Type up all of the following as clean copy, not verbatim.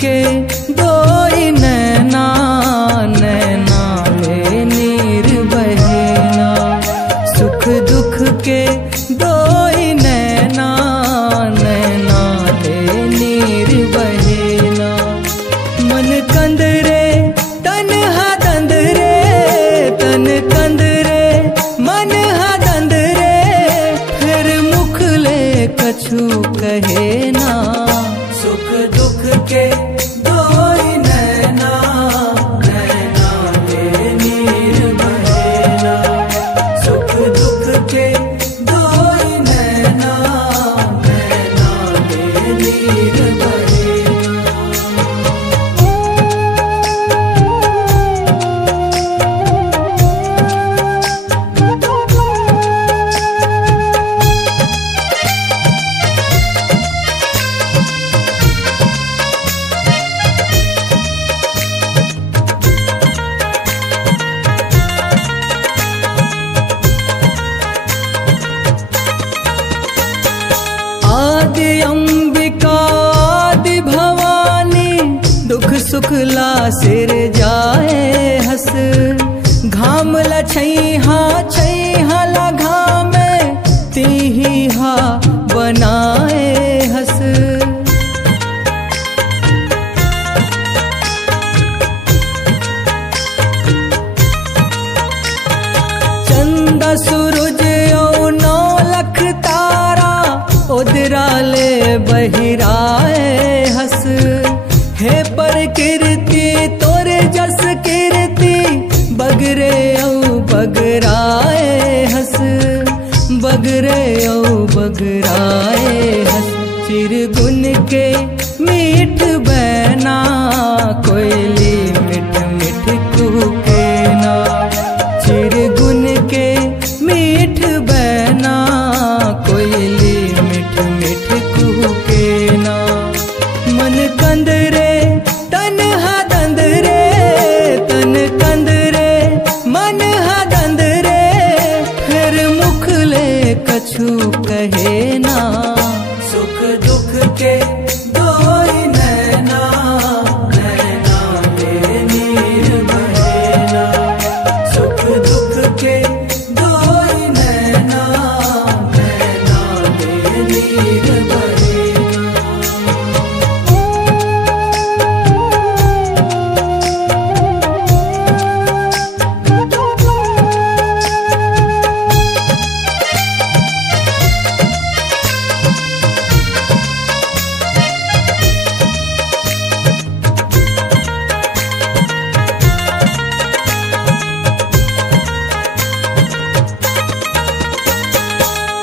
के दोई नैना, नैना ले नीर बहेना। सुख दुख के दोई नैना, नैना ले नीर बहेना। मन कंदरे तन हा दंदरे, तन कंदरे मन हा दंदरे। फिर मुख ले कछु कहे ना। सुख दुख के दोई नैना, नैना ले नीर बहेना। सुख दुख के दोई नैना, नैना ले नीर बहेना। आदि अंबिका आदि भवानी, दुख सुख ला सिर जाए हस। घाम ला छैहा छैहा ला घामे, तीही हा बनाए हस। चंदा सूरज ओ 9 लख तारा, उदराले बहिराए हस। हे पर कीर्ति तोरे जस कीर्ति, बगरे औ बगराए हस। बगरे औ बगराए हस। चिरगुन के मीठ बैना, कोयली मिठ मिठ कूके ना। चिरगुन के मीठ बैना, कोयली मिठ मिठ कूके ना। मन कंदरे तन हा दंदरे, तन कंदरे मन हा दंदरे। फिर मुख ले कछु कहे ना। सुख दुख के दोई नैना, नैना ले नीर बहेना। सुख दुख के दोई नैना, नैना ले नीर बहेना।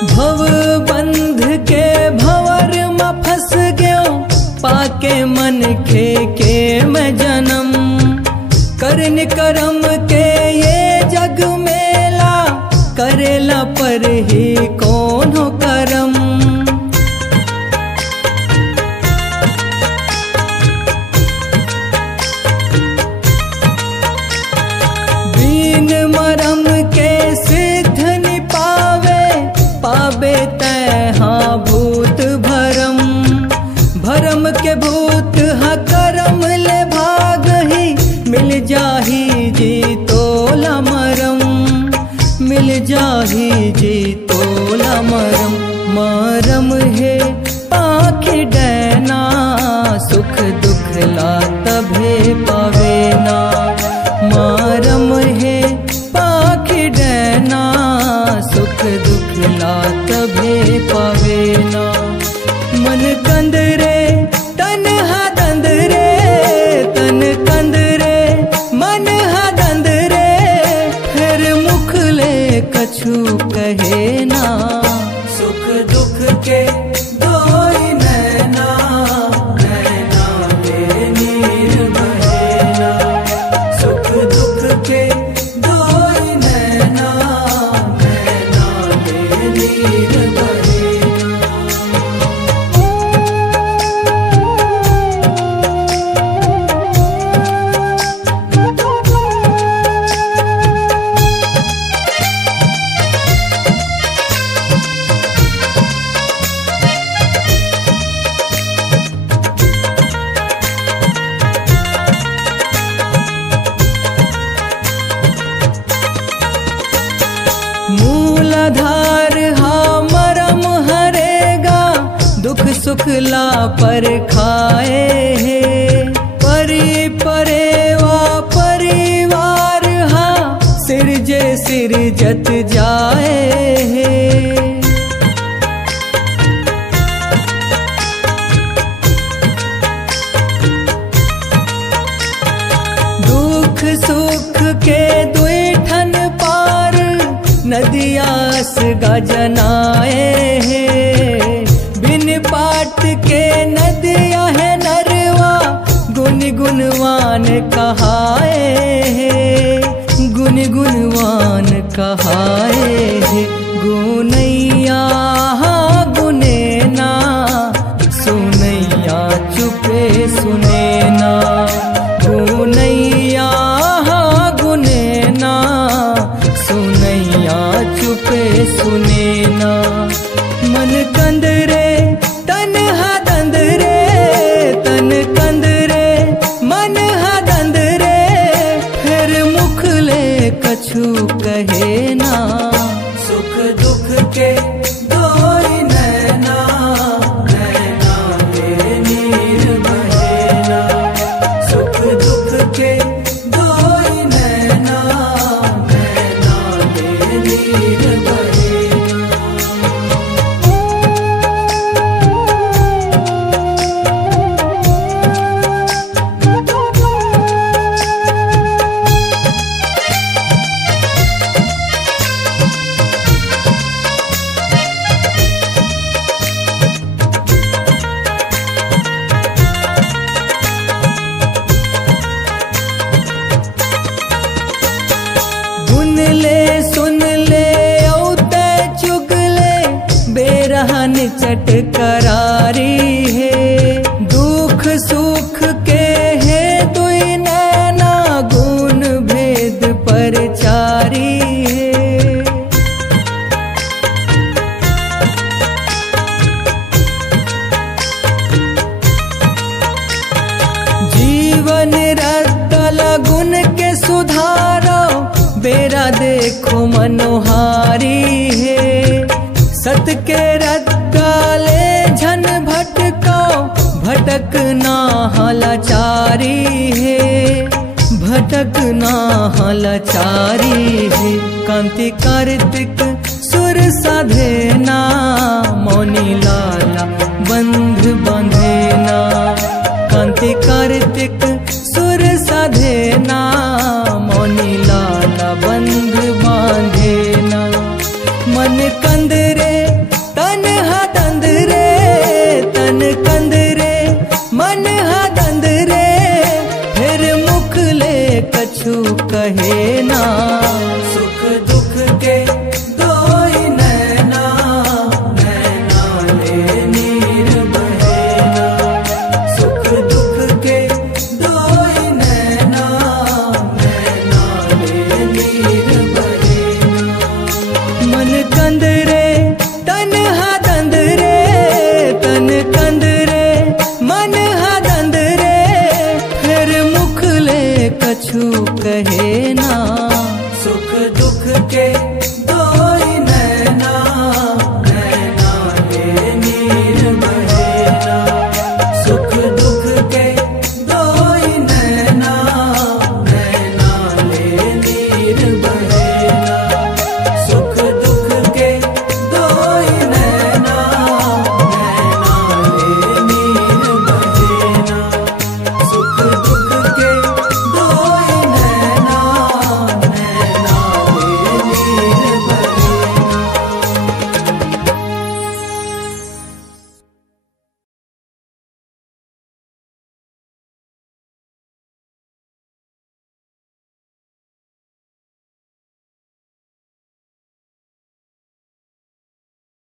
भव बंध के भंवर में फंस गयो, पाके मन के मैं जन्म। करन करम के ये जग मेला, करेला पर ही कौन हो करम। बीन मरम के सिद्ध नि पावे, पावे तैहा भूत भरम। भरम के भूत हा करम ले भागही, मिल जाही जी तोला मरम। मिल जाही जी तोला मरम। मरम है पाखी डैना, सुख दुख ला तभे पावे ना। मरम है पाखी डैना, सुख दुख ला तभे पावे ना। मन कंदरे तन हा दंदरे, तन कंदरे मन हा दंदरे। फिर मुख ले कछु सुखला पर खाए परी परेवा परिवार हा सिरजे सिरजत जाए। दुख सुख के दुईठन पार नदियास गजनाए बिन पाट के नदिया है नरवा गुन गुणवान कहाए गुन गुणवान कहाए। गुनैया गुने ना सुनैया चुपे सुने ना गुनैया गुने ना सुनैया चुपे सुने ना। मन कंदरे तन हा दंदरे तन कंदरे मन हा दंदरे फिर मुख ले कछु कहे ना। सुख दुख के दोई नैना नैना के नीर बहे ना। सुख दुख के दोई नैना नैना के नीर बहे ना। सुन ले औते चुगले बेरहन चट करारी है। दुख सुख के है दुई नैना गुण भेद परचारी है। जीवन रतल गुण के सुधारो बेरा देखो मनोहारी है। सत के रत्ताले झन भटको भटकना हलाचारी है भटकना हलाचारी है। कांति कार्तिक सुर साधेना मौनी लाला बंध बांधेना। कांति कार्तिक सुर साधेना मौनी लाला बंध बांधेना। मन कंदरे तन हा दंदरे तन कंदरे मन हा दंदरे फिर मुख ले कछु कहे ना। सुख दुख के दोई नैना नैना ले नीर बहे ना। सुख दुख के दोई नैना नैना ले नीर बहे ना। मन कंदरे तन हा दंदरे तन कंदरे मन हा दंदरे फिर मुख ले कछु कहे ना। सुख दुख के